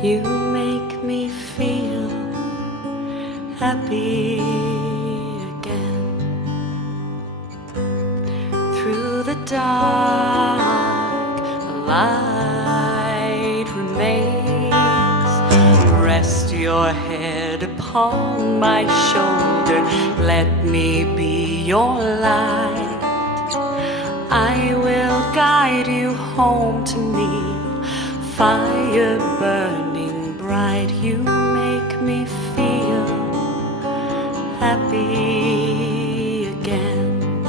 You make me feel happy again. Through the dark, a light remains. Rest your head upon my shoulder. Let me be your light. I will guide you home to me. Fire burning bright, you make me feel happy again.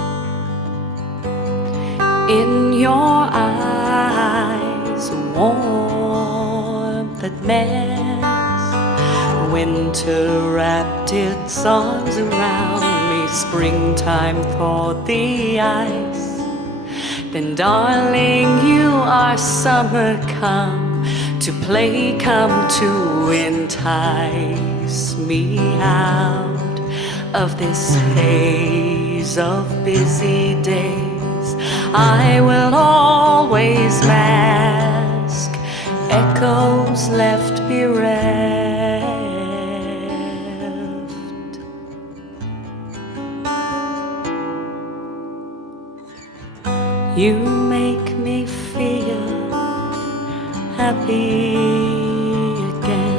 In your eyes, a warmth that melts. Winter wrapped its arms around me. Springtime thawed the ice. Then darling, you are summer come to play, come to entice me out of this haze of busy days. I will always mask echoes left bereft. You make me feel happy again.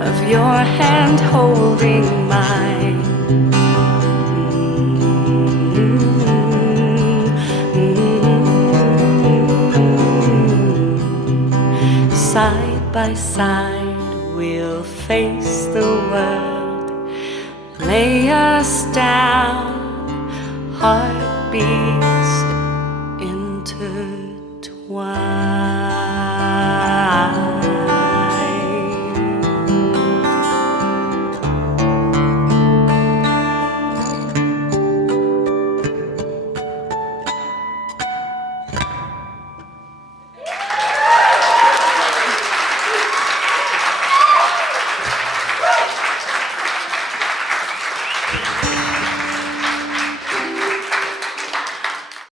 Of your hand holding mine. Side by side we'll face the world. Lay us down, heartbeats intertwined.